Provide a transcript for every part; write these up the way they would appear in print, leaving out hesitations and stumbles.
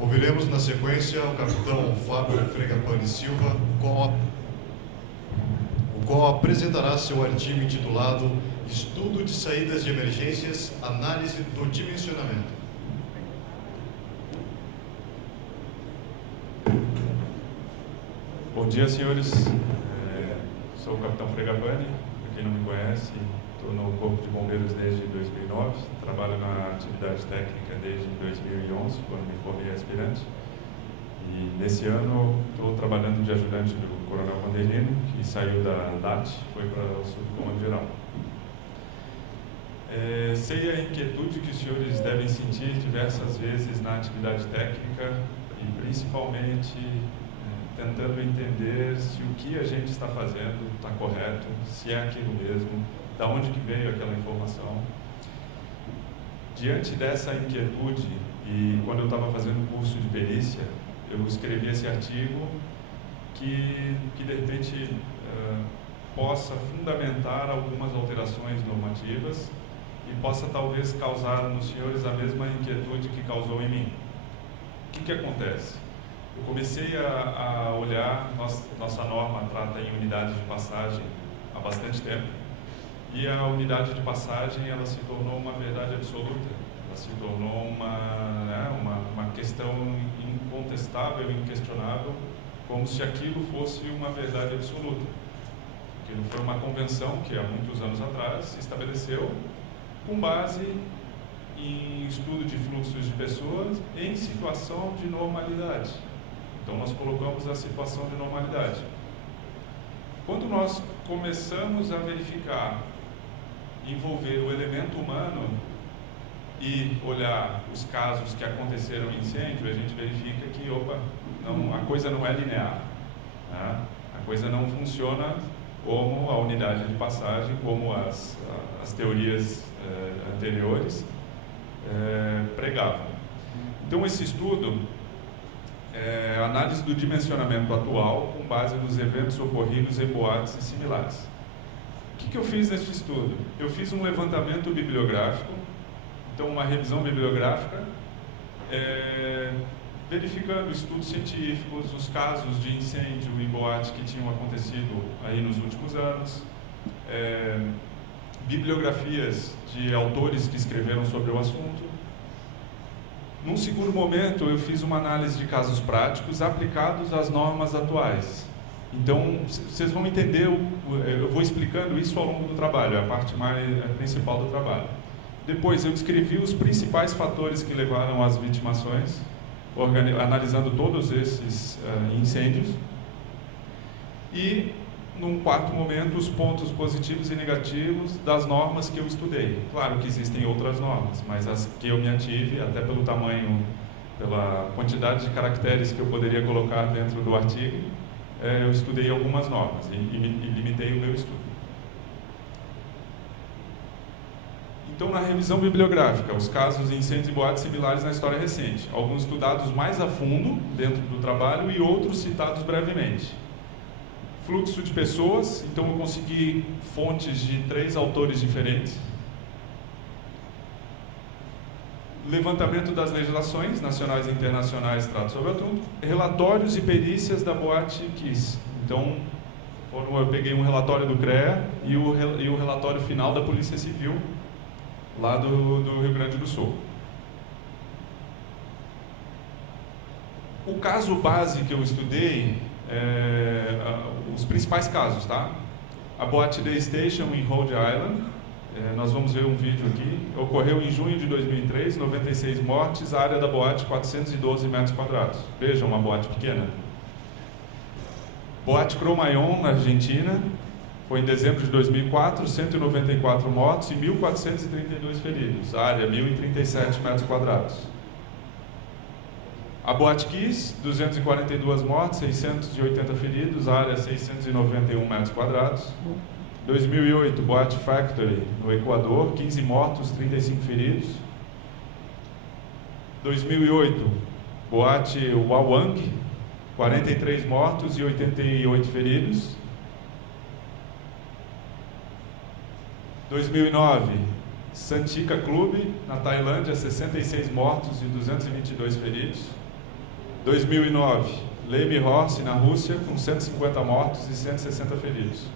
Ouviremos na sequência o capitão Fábio Fregapane Silva, o qual apresentará seu artigo intitulado Estudo de Saídas de Emergências, Análise do Dimensionamento. Bom dia, senhores. Sou o capitão Fregapane, para quem não me conhece, estou no Corpo de Bombeiros desde 2009, trabalho na atividade técnica desde 2011, quando me formei aspirante. E nesse ano estou trabalhando de ajudante do Coronel Vanderlino, que saiu da DAT, foi para o Subcomando Geral. Sei a inquietude que os senhores devem sentir diversas vezes na atividade técnica e principalmente tentando entender se o que a gente está fazendo está correto, se é aquilo mesmo, da onde que veio aquela informação. Diante dessa inquietude, e quando eu estava fazendo o curso de perícia, eu escrevi esse artigo que de repente possa fundamentar algumas alterações normativas e possa talvez causar nos senhores a mesma inquietude que causou em mim. O que acontece? Eu comecei a olhar, nossa norma trata em unidades de passagem há bastante tempo, e a unidade de passagem ela se tornou uma verdade absoluta, ela se tornou uma questão incontestável, inquestionável, como se aquilo fosse uma verdade absoluta. Aquilo foi uma convenção que há muitos anos atrás se estabeleceu com base em estudo de fluxos de pessoas em situação de normalidade. Então, nós colocamos a situação de normalidade. Quando nós começamos a verificar, envolver o elemento humano e olhar os casos que aconteceram em incêndio, a gente verifica que, a coisa não é linear. Tá? A coisa não funciona como a unidade de passagem, como as teorias anteriores pregavam. Então, esse estudo análise do dimensionamento atual com base nos eventos ocorridos em boates e similares. O que eu fiz nesse estudo? Eu fiz um levantamento bibliográfico, então uma revisão bibliográfica, verificando estudos científicos, os casos de incêndio em boate que tinham acontecido aí nos últimos anos, bibliografias de autores que escreveram sobre o assunto. Num segundo momento, eu fiz uma análise de casos práticos aplicados às normas atuais. Então, vocês vão entender, eu vou explicando isso ao longo do trabalho, é a parte principal do trabalho. Depois, eu descrevi os principais fatores que levaram às vitimações, analisando todos esses incêndios. E, num quarto momento, os pontos positivos e negativos das normas que eu estudei. Claro que existem outras normas, mas as que eu me ative, até pelo tamanho, pela quantidade de caracteres que eu poderia colocar dentro do artigo, eu estudei algumas normas e limitei o meu estudo. Então, na revisão bibliográfica, os casos de incêndios e boates similares na história recente. Alguns estudados mais a fundo dentro do trabalho e outros citados brevemente. Fluxo de pessoas, então eu consegui fontes de 3 autores diferentes. Levantamento das legislações nacionais e internacionais tratadas sobre o assunto. Relatórios e perícias da Boate Kiss. Então, eu peguei um relatório do CREA e o relatório final da Polícia Civil, lá do Rio Grande do Sul. O caso base que eu estudei, os principais casos, tá? A boate Day Station em Rhode Island, nós vamos ver um vídeo aqui, ocorreu em junho de 2003, 96 mortes, a área da boate 412 metros quadrados. Vejam, uma boate pequena. Boate Cromayon, na Argentina, foi em dezembro de 2004, 194 mortos e 1.432 feridos, a área 1.037 metros quadrados. A Boate Kiss, 242 mortes, 680 feridos, área 691 metros quadrados. 2008, Boate Factory, no Equador, 15 mortos, 35 feridos. 2008, Boate Wawang, 43 mortos e 88 feridos. 2009, Santika Club, na Tailândia, 66 mortos e 222 feridos. 2009, Leme Horse, na Rússia, com 150 mortos e 160 feridos.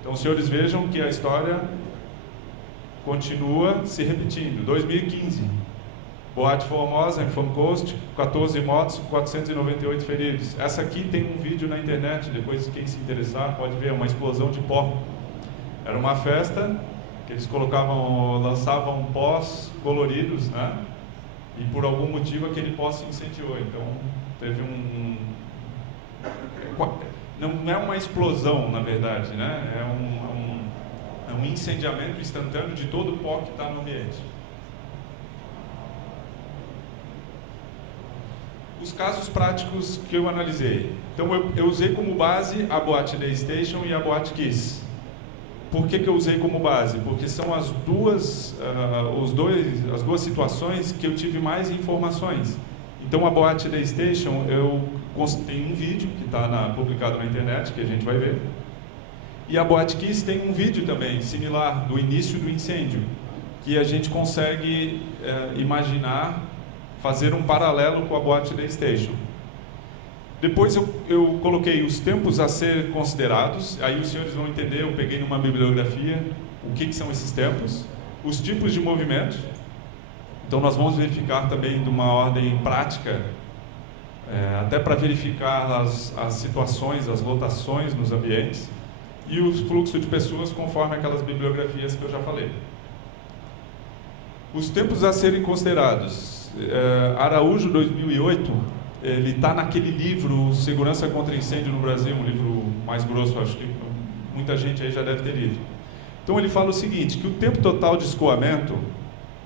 Então, os senhores vejam que a história continua se repetindo. 2015, Boate Formosa, em Phnom Coast, 14 mortos e 498 feridos. Essa aqui tem um vídeo na internet, depois quem se interessar pode ver, uma explosão de pó. Era uma festa que eles lançavam pós coloridos, né? E por algum motivo aquele pó se incendiou. Então teve não é uma explosão, na verdade, né? É um incendiamento instantâneo de todo o pó que está no ambiente. Os casos práticos que eu analisei. Então eu usei como base a Boate Daystation e a Boate Kiss. Por que eu usei como base? Porque são as duas situações que eu tive mais informações. Então a Boate Daystation, eu tenho um vídeo que está publicado na internet, que a gente vai ver. E a Boate Kiss tem um vídeo também, similar, do início do incêndio, que a gente consegue imaginar, fazer um paralelo com a Boate Daystation. Depois eu coloquei os tempos a ser considerados, aí os senhores vão entender, eu peguei numa bibliografia o que são esses tempos, os tipos de movimento. Então nós vamos verificar também de uma ordem prática, até para verificar as situações, as lotações nos ambientes, e o fluxo de pessoas conforme aquelas bibliografias que eu já falei. Os tempos a serem considerados. Araújo, 2008, ele está naquele livro Segurança contra Incêndio no Brasil, um livro mais grosso, acho que muita gente aí já deve ter lido. Então ele fala o seguinte, que o tempo total de escoamento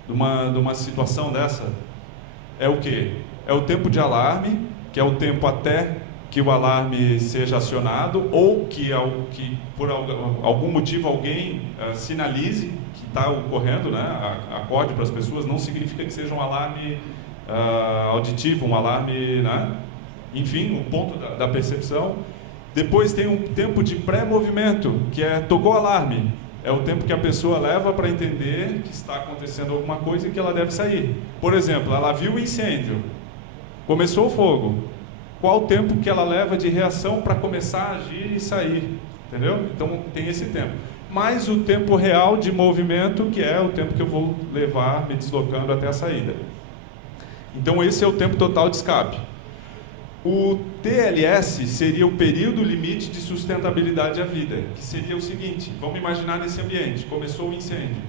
de uma situação dessa é o quê? É o tempo de alarme, que é o tempo até que o alarme seja acionado, ou que por algum motivo alguém sinalize que está ocorrendo, né? Acorde para as pessoas, não significa que seja um alarme auditivo, um alarme, né? Enfim, o ponto da percepção. Depois tem um tempo de pré-movimento, que tocou o alarme, é o tempo que a pessoa leva para entender que está acontecendo alguma coisa e que ela deve sair. Por exemplo, ela viu o incêndio, começou o fogo, qual o tempo que ela leva de reação para começar a agir e sair, entendeu? Então tem esse tempo. Mais o tempo real de movimento, que é o tempo que eu vou levar me deslocando até a saída. Então esse é o tempo total de escape. O TLS seria o período limite de sustentabilidade à vida, que seria o seguinte, vamos imaginar nesse ambiente, começou o incêndio.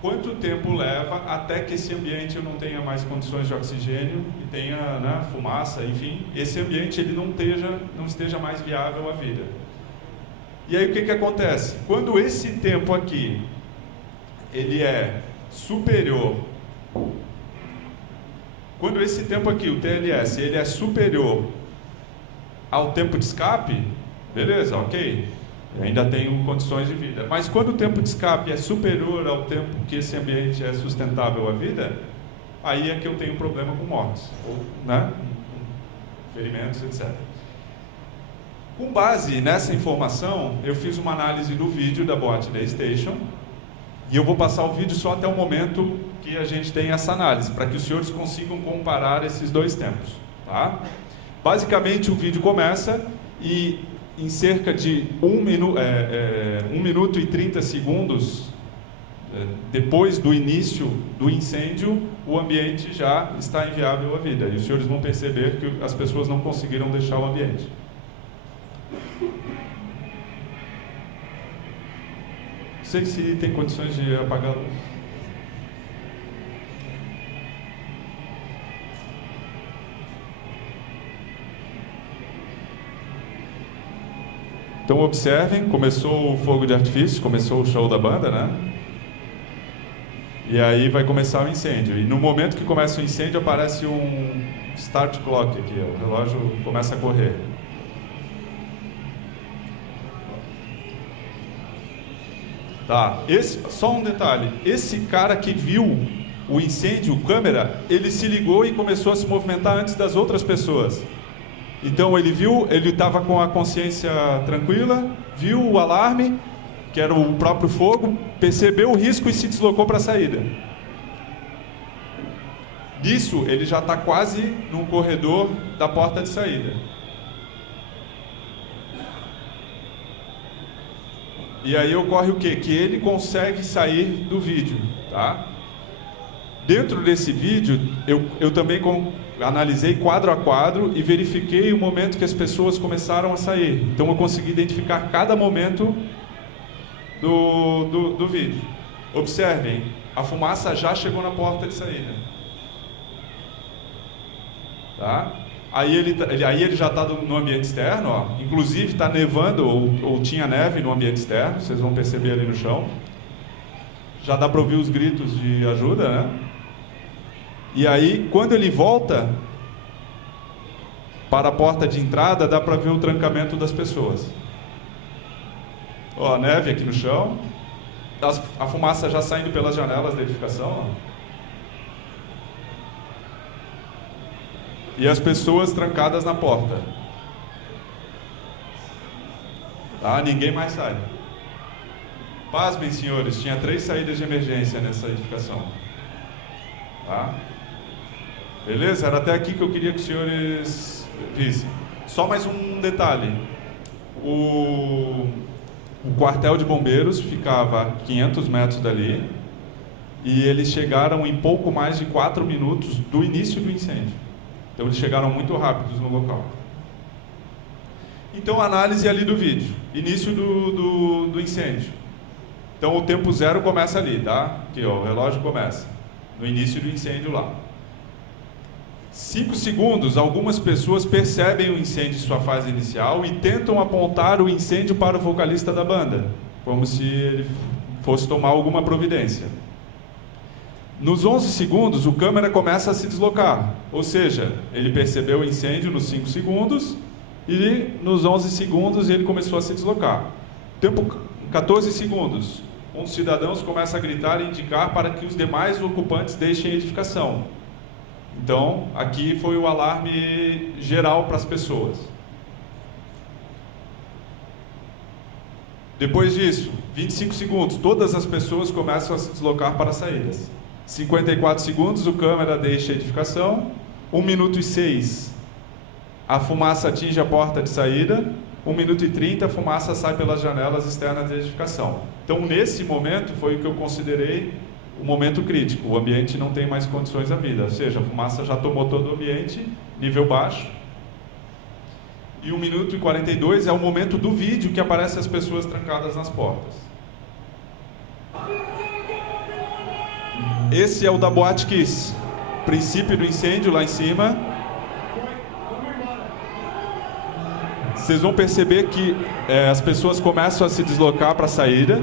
Quanto tempo leva até que esse ambiente não tenha mais condições de oxigênio e tenha, né, fumaça, enfim, esse ambiente ele não esteja mais viável à vida. E aí o que acontece? Quando esse tempo aqui, ele é superior, quando esse tempo aqui, o TLS, ele é superior ao tempo de escape, beleza, ok, ainda tenho condições de vida. Mas quando o tempo de escape é superior ao tempo que esse ambiente é sustentável à vida, aí é que eu tenho problema com mortes, ou, né, ferimentos, etc. Com base nessa informação, eu fiz uma análise do vídeo da Boate Daystation, e eu vou passar o vídeo só até o momento que a gente tem essa análise, para que os senhores consigam comparar esses dois tempos. Tá? Basicamente, o vídeo começa e em cerca de 1 minuto e 30 segundos, depois do início do incêndio, o ambiente já está inviável à vida. E os senhores vão perceber que as pessoas não conseguiram deixar o ambiente. Não sei se tem condições de apagar a luz. Então observem, começou o fogo de artifício, começou o show da banda, né? E aí vai começar o incêndio. E no momento que começa o incêndio aparece um start clock aqui, o relógio começa a correr. Tá, só um detalhe, esse cara que viu o incêndio, o câmera, ele se ligou e começou a se movimentar antes das outras pessoas. Então ele estava com a consciência tranquila, viu o alarme, que era o próprio fogo, percebeu o risco e se deslocou para a saída. Nisso, ele já está quase no corredor da porta de saída. E aí ocorre o quê? Que ele consegue sair do vídeo, tá? Dentro desse vídeo, eu também analisei quadro a quadro e verifiquei o momento que as pessoas começaram a sair. Então eu consegui identificar cada momento do vídeo. Observem, a fumaça já chegou na porta de saída. Tá? Aí ele já está no ambiente externo, ó. Inclusive está nevando ou tinha neve no ambiente externo, vocês vão perceber ali no chão. Já dá para ouvir os gritos de ajuda, né? E aí, quando ele volta para a porta de entrada, dá para ver o trancamento das pessoas. Ó, a neve aqui no chão, a fumaça já saindo pelas janelas da edificação, ó. E as pessoas trancadas na porta. Tá? Ninguém mais sai. Pasmem, senhores, tinha 3 saídas de emergência nessa edificação. Tá? Beleza? Era até aqui que eu queria que os senhores vissem. Só mais um detalhe. O quartel de bombeiros ficava a 500 metros dali e eles chegaram em pouco mais de 4 minutos do início do incêndio. Então eles chegaram muito rápidos no local. Então, análise ali do vídeo. Início do incêndio. Então o tempo zero começa ali, tá? Aqui, ó, o relógio começa no início do incêndio lá. 5 segundos, algumas pessoas percebem o incêndio em sua fase inicial e tentam apontar o incêndio para o vocalista da banda, como se ele fosse tomar alguma providência. Nos 11 segundos, o câmera começa a se deslocar, ou seja, ele percebeu o incêndio nos 5 segundos e nos 11 segundos ele começou a se deslocar. Tempo 14 segundos, um dos cidadãos começa a gritar e indicar para que os demais ocupantes deixem a edificação. Então, aqui foi o alarme geral para as pessoas. Depois disso, 25 segundos, todas as pessoas começam a se deslocar para as saídas. 54 segundos, o câmera deixa a edificação. 1 minuto e 6, a fumaça atinge a porta de saída. 1 minuto e 30, a fumaça sai pelas janelas externas da edificação. Então, nesse momento, foi o que eu considerei o momento crítico. O ambiente não tem mais condições à vida, ou seja, a fumaça já tomou todo o ambiente, nível baixo. E 1 minuto e 42 é o momento do vídeo que aparecem as pessoas trancadas nas portas. Esse é o da Boate Kiss. Princípio do incêndio lá em cima. Vocês vão perceber que as pessoas começam a se deslocar para a saída.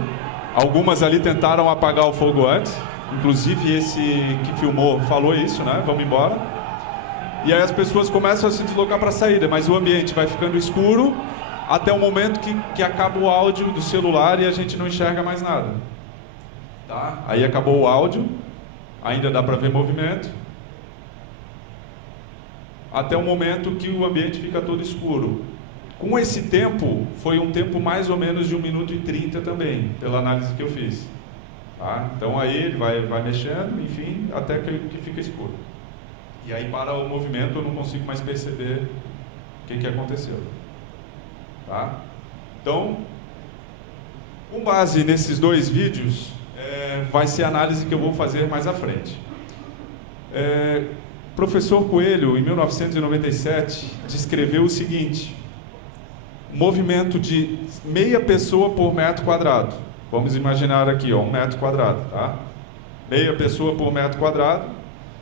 Algumas ali tentaram apagar o fogo antes. Inclusive esse que filmou falou isso, né? Vamos embora. E aí as pessoas começam a se deslocar para a saída, mas o ambiente vai ficando escuro até o momento que acaba o áudio do celular e a gente não enxerga mais nada. Tá? Aí acabou o áudio, ainda dá para ver movimento, até o momento que o ambiente fica todo escuro. Com esse tempo, foi um tempo mais ou menos de 1 minuto e 30 também, pela análise que eu fiz. Tá? Então aí ele vai mexendo, enfim, até que fica escuro. E aí para o movimento eu não consigo mais perceber o que aconteceu. Tá? Então, com base nesses 2 vídeos, vai ser a análise que eu vou fazer mais à frente. Professor Coelho, em 1997, descreveu o seguinte: movimento de meia pessoa por metro quadrado. Vamos imaginar aqui, ó, 1 metro quadrado, tá? Meia pessoa por metro quadrado.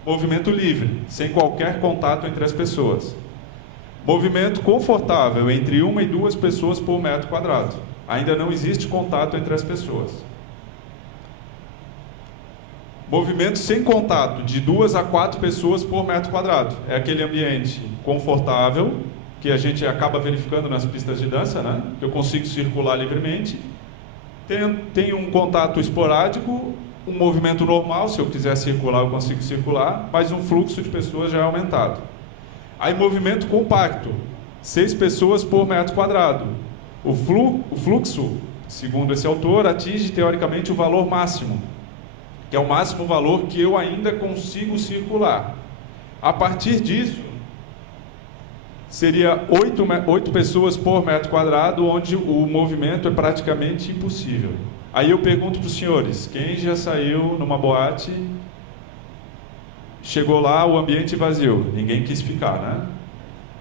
Movimento livre, sem qualquer contato entre as pessoas. Movimento confortável entre 1 e 2 pessoas por metro quadrado. Ainda não existe contato entre as pessoas. Movimento sem contato de 2 a 4 pessoas por metro quadrado. É aquele ambiente confortável, que a gente acaba verificando nas pistas de dança, né? Que eu consigo circular livremente. Tem um contato esporádico, um movimento normal, se eu quiser circular eu consigo circular, mas um fluxo de pessoas já é aumentado. Aí movimento compacto, 6 pessoas por metro quadrado. O fluxo segundo esse autor, atinge teoricamente o valor máximo, que é o máximo valor que eu ainda consigo circular. A partir disso, seria 8 pessoas por metro quadrado, onde o movimento é praticamente impossível. Aí eu pergunto para os senhores, quem já saiu numa boate, chegou lá, o ambiente vazio, ninguém quis ficar, né?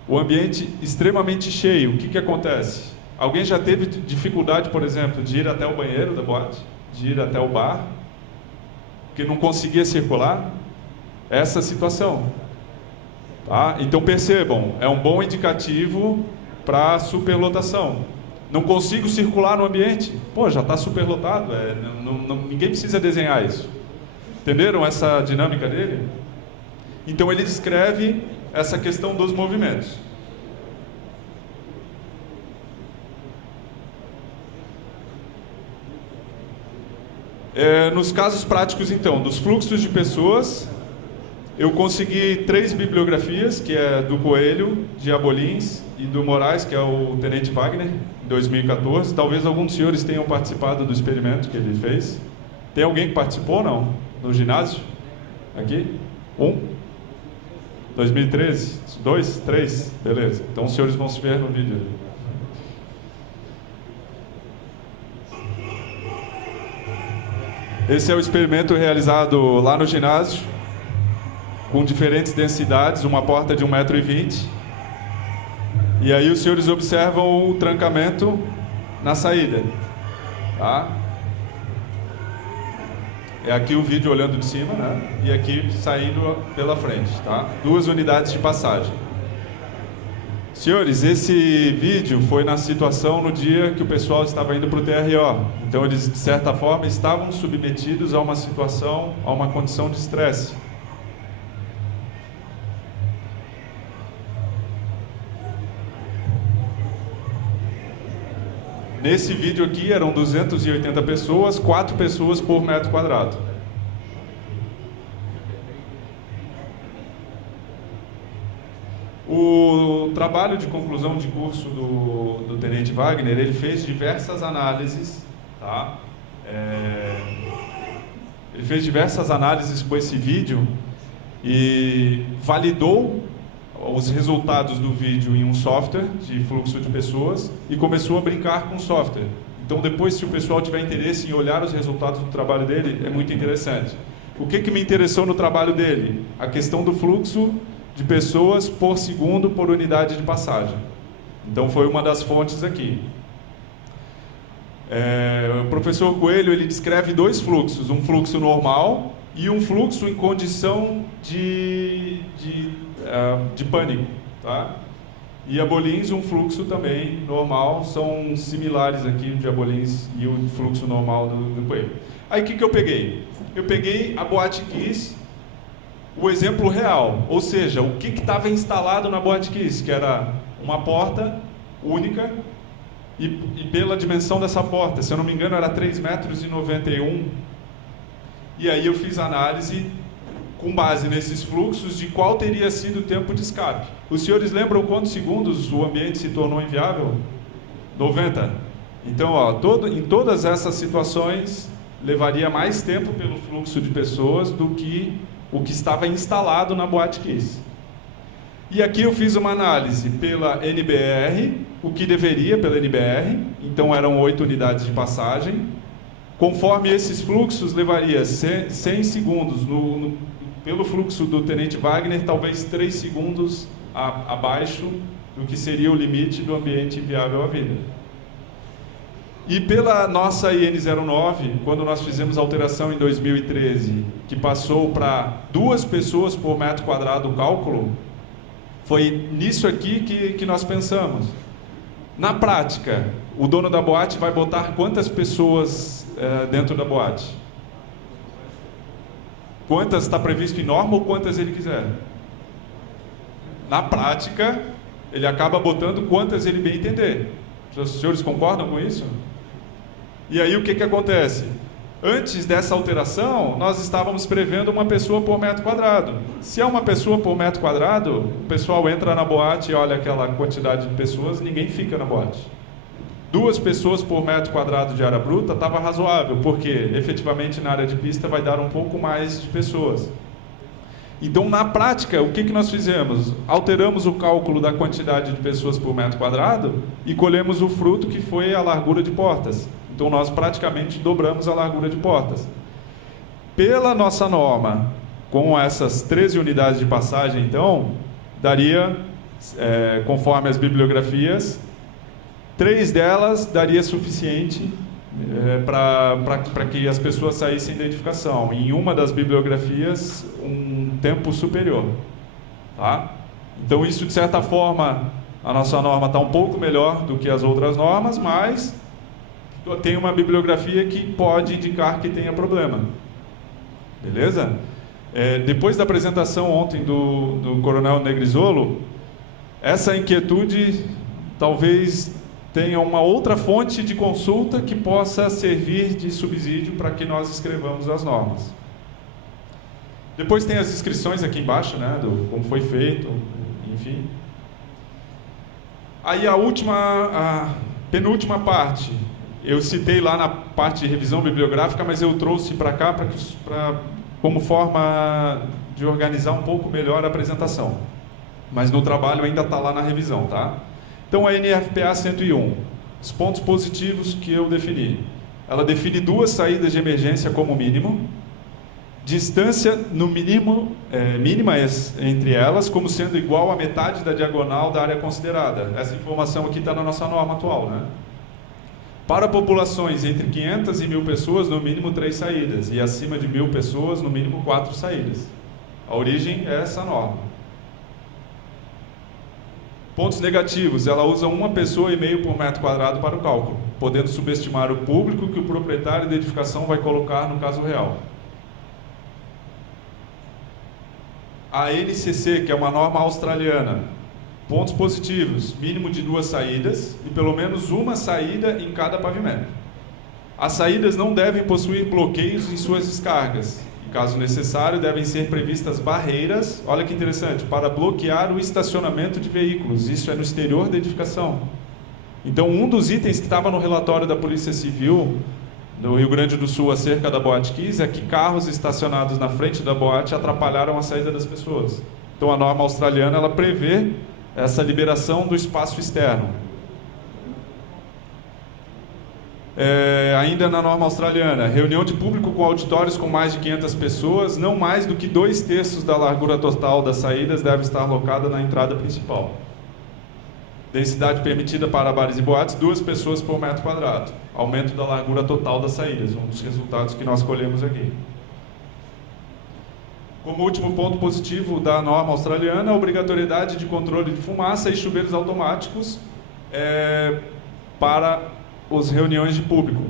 O ambiente extremamente cheio, o que acontece? Alguém já teve dificuldade, por exemplo, de ir até o banheiro da boate? De ir até o bar? Porque não conseguia circular? Essa situação. Tá? Então percebam, é um bom indicativo para superlotação. Não consigo circular no ambiente? Pô, já está superlotado, ninguém precisa desenhar isso. Entenderam essa dinâmica dele? Então ele descreve essa questão dos movimentos. Nos casos práticos, então, dos fluxos de pessoas, eu consegui 3 bibliografias, que é do Coelho, de Abolins, e do Moraes, que é o Tenente Wagner, em 2014. Talvez alguns dos senhores tenham participado do experimento que ele fez. Tem alguém que participou ou não? No ginásio? Aqui? 2013? 2? 3? Beleza. Então os senhores vão se ver no vídeo. Esse é o experimento realizado lá no ginásio, com diferentes densidades, uma porta de 1,20 m. E aí os senhores observam o trancamento na saída. Tá? É aqui o vídeo olhando de cima, né? E aqui saindo pela frente, tá? 2 unidades de passagem. Senhores, esse vídeo foi na situação no dia que o pessoal estava indo para o TRO. Então eles, de certa forma, estavam submetidos a uma situação, a uma condição de estresse. Nesse vídeo aqui eram 280 pessoas, 4 pessoas por metro quadrado. O trabalho de conclusão de curso do Tenente Wagner, ele fez diversas análises, tá? Ele fez diversas análises com esse vídeo e validou os resultados do vídeo em um software de fluxo de pessoas e começou a brincar com o software. Então depois, se o pessoal tiver interesse em olhar os resultados do trabalho dele, é muito interessante. O que me interessou no trabalho dele? A questão do fluxo de pessoas por segundo por unidade de passagem. Então foi uma das fontes aqui. O professor Coelho, ele descreve 2 fluxos, um fluxo normal e um fluxo em condição de pânico, tá? E Abolins, um fluxo também normal, são similares aqui de Abolins e o fluxo normal do Coelho. Aí o que eu peguei? Eu peguei a Boate Kiss, o exemplo real, ou seja, o que estava instalado na Boate Kiss, que era uma porta única e pela dimensão dessa porta, se eu não me engano era 3,91 m. E aí eu fiz análise com base nesses fluxos de qual teria sido o tempo de escape. Os senhores lembram quantos segundos o ambiente se tornou inviável? 90. Então, em todas essas situações, levaria mais tempo pelo fluxo de pessoas do que o que estava instalado na Boate Kiss. E aqui eu fiz uma análise pela NBR, o que deveria pela NBR, então eram 8 unidades de passagem. Conforme esses fluxos, levaria 100 segundos pelo fluxo do Tenente Wagner, talvez 3 segundos abaixo do que seria o limite do ambiente inviável à vida. E pela nossa IN09, quando nós fizemos a alteração em 2013, que passou para 2 pessoas por metro quadrado o cálculo, foi nisso aqui que nós pensamos. Na prática, o dono da boate vai botar quantas pessoas dentro da boate? Quantas está previsto em norma ou quantas ele quiser? Na prática, ele acaba botando quantas ele bem entender. Os senhores concordam com isso? E aí o que acontece? Antes dessa alteração, nós estávamos prevendo uma pessoa por metro quadrado. Se é uma pessoa por metro quadrado, o pessoal entra na boate e olha aquela quantidade de pessoas, ninguém fica na boate. 2 pessoas por metro quadrado de área bruta estava razoável, porque efetivamente na área de pista vai dar um pouco mais de pessoas. Então, na prática, o que nós fizemos? Alteramos o cálculo da quantidade de pessoas por metro quadrado e colhemos o fruto que foi a largura de portas. Então, nós praticamente dobramos a largura de portas. Pela nossa norma, com essas 13 unidades de passagem, então, daria, conforme as bibliografias, 3 delas daria suficiente para que as pessoas saíssem da edificação. Em uma das bibliografias, um tempo superior. Tá? Então, isso, de certa forma, a nossa norma está um pouco melhor do que as outras normas, mas tem uma bibliografia que pode indicar que tenha problema. Beleza? Depois da apresentação ontem do Coronel Negrisolo, essa inquietude talvez tenha uma outra fonte de consulta que possa servir de subsídio para que nós escrevamos as normas. Depois tem as inscrições aqui embaixo, né, do como foi feito, enfim. Aí a penúltima parte, eu citei lá na parte de revisão bibliográfica, mas eu trouxe para cá como forma de organizar um pouco melhor a apresentação. Mas no trabalho ainda está lá na revisão, tá? Então, a NFPA 101, os pontos positivos que eu defini. Ela define 2 saídas de emergência como mínimo, distância no mínimo, mínima entre elas, como sendo igual à metade da diagonal da área considerada. Essa informação aqui está na nossa norma atual, né? Para populações entre 500 e 1.000 pessoas, no mínimo 3 saídas, e acima de 1.000 pessoas, no mínimo 4 saídas. A origem é essa norma. Pontos negativos, ela usa 1,5 pessoa por metro quadrado para o cálculo, podendo subestimar o público que o proprietário da edificação vai colocar no caso real. A NCC, que é uma norma australiana, pontos positivos, mínimo de 2 saídas e pelo menos 1 saída em cada pavimento. As saídas não devem possuir bloqueios em suas descargas. Caso necessário, devem ser previstas barreiras, olha que interessante, para bloquear o estacionamento de veículos. Isso é no exterior da edificação. Então, um dos itens que estava no relatório da Polícia Civil do Rio Grande do Sul acerca da Boate Kiss é que carros estacionados na frente da boate atrapalharam a saída das pessoas. Então, a norma australiana ela prevê essa liberação do espaço externo. Ainda na norma australiana, reunião de público com auditórios com mais de 500 pessoas, não mais do que 2/3 da largura total das saídas deve estar alocada na entrada principal. Densidade permitida para bares e boates, 2 pessoas por metro quadrado. Aumento da largura total das saídas, um dos resultados que nós colhemos aqui. Como último ponto positivo da norma australiana, a obrigatoriedade de controle de fumaça e chuveiros automáticos para as reuniões de público.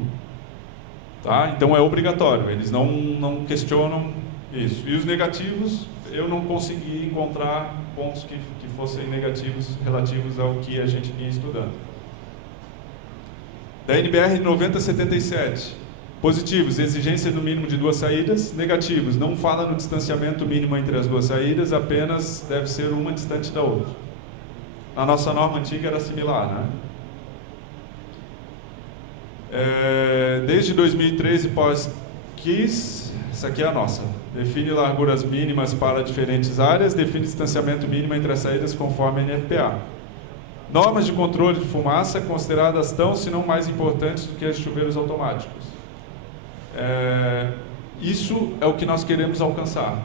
Tá? Então é obrigatório, eles não questionam isso. E os negativos, eu não consegui encontrar pontos que fossem negativos relativos ao que a gente vinha estudando. Da NBR 9077, positivos, exigência no mínimo de 2 saídas. Negativos, não fala no distanciamento mínimo entre as 2 saídas, apenas deve ser uma distante da outra. Na nossa norma antiga era similar, né? Desde 2013, pós-KISS, essa aqui é a nossa. Define larguras mínimas para diferentes áreas, define distanciamento mínimo entre as saídas conforme a NFPA. Normas de controle de fumaça consideradas tão, se não mais importantes do que as chuveiros automáticos. Isso é o que nós queremos alcançar.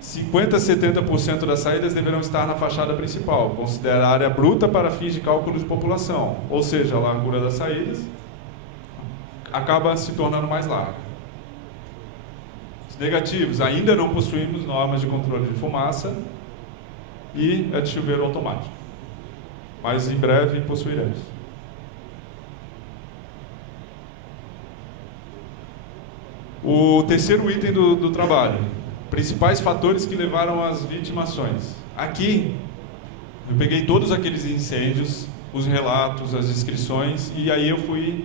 50% a 70% das saídas deverão estar na fachada principal, considera a área bruta para fins de cálculo de população, ou seja, a largura das saídas acaba se tornando mais larga. Os negativos, ainda não possuímos normas de controle de fumaça e é de chuveiro automático, mas em breve possuiremos. O terceiro item do trabalho. Principais fatores que levaram às vitimações. Aqui, eu peguei todos aqueles incêndios, os relatos, as inscrições, e aí eu fui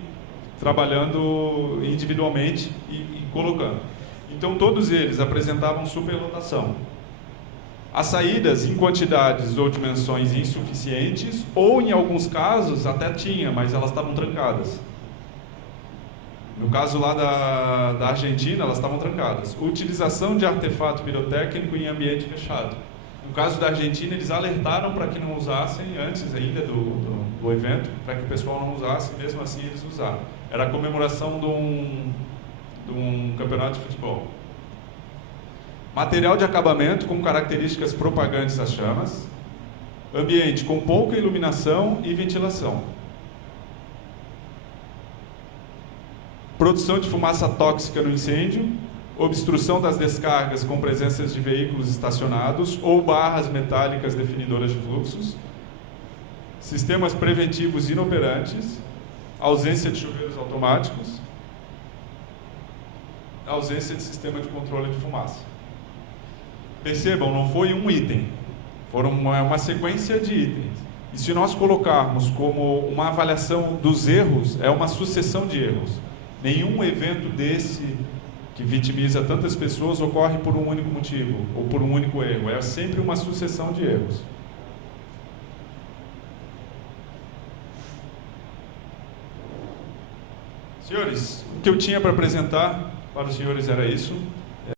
trabalhando individualmente e colocando. Então, todos eles apresentavam superlotação. As saídas em quantidades ou dimensões insuficientes, ou em alguns casos até tinha, mas elas estavam trancadas. No caso lá da Argentina, elas estavam trancadas. Utilização de artefato pirotécnico em ambiente fechado. No caso da Argentina, eles alertaram para que não usassem antes ainda do evento, para que o pessoal não usasse, mesmo assim eles usaram. Era a comemoração de um campeonato de futebol. Material de acabamento com características propagantes às chamas. Ambiente com pouca iluminação e ventilação. Produção de fumaça tóxica no incêndio. Obstrução das descargas com presenças de veículos estacionados ou barras metálicas definidoras de fluxos. Sistemas preventivos inoperantes. Ausência de chuveiros automáticos. Ausência de sistema de controle de fumaça. Percebam, não foi um item, foram uma sequência de itens. E se nós colocarmos como uma avaliação dos erros, é uma sucessão de erros. Nenhum evento desse, que vitimiza tantas pessoas, ocorre por um único motivo, ou por um único erro. É sempre uma sucessão de erros. Senhores, o que eu tinha para apresentar para os senhores era isso.